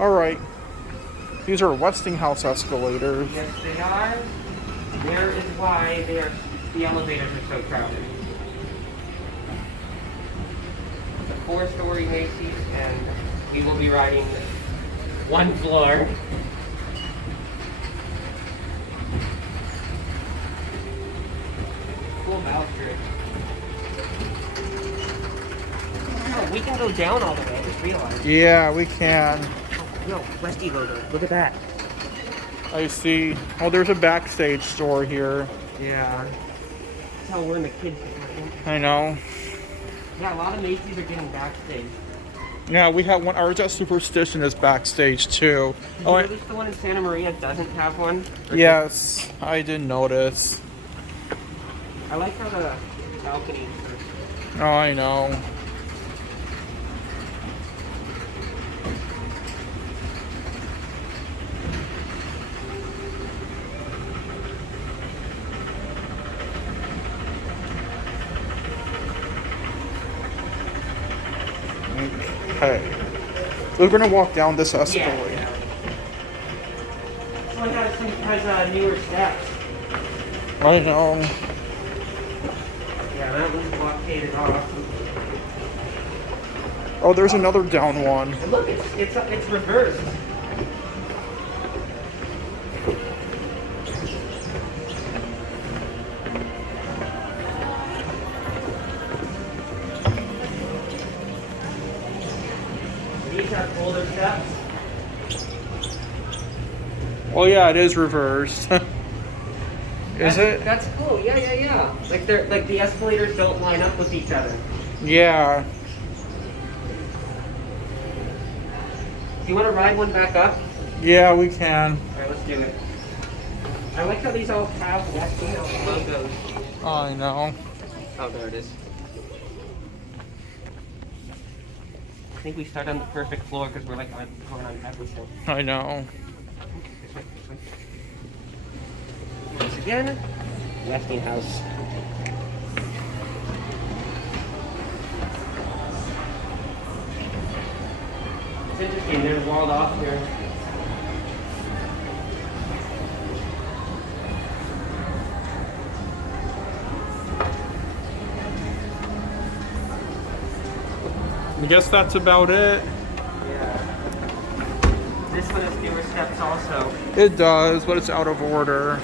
Alright. These are Westinghouse escalators. Yes, they are. There is why the elevators are so crowded. It's a 4-story Macy's, and we will be riding one floor. Cool balustrade. Oh, we can go down all the way. I just realized. Yeah, we can. Yo, Westy logo. Look at that. I see. Oh, there's a backstage store here. Yeah. That's how we're in the kids department. I know. Yeah, a lot of Macy's are getting backstage. Yeah, we have one. Ours at Superstition is backstage too. Did Oh, you notice the one in Santa Maria doesn't have one? Or yes, I did notice. I like how the balcony. Oh, I know. Okay. So we're gonna walk down this escalator. Yeah. This one has newer steps. I know. Yeah, that one's blockaded off. Oh, there's another down one. And look, it's reversed. These have older steps. Oh yeah, it is reversed. Is it? That's cool. Yeah. Like the escalators don't line up with each other. Yeah. Do you want to ride one back up? Yeah, we can. Alright, let's do it. I like how these all have Westinghouse logos. I know. Oh, there it is. I think we start on the perfect floor because we're like going on everything. I know. This way. Once again, Westinghouse. It's interesting, they're walled off here. I guess that's about it. Yeah. This one has newer steps also. It does, but it's out of order.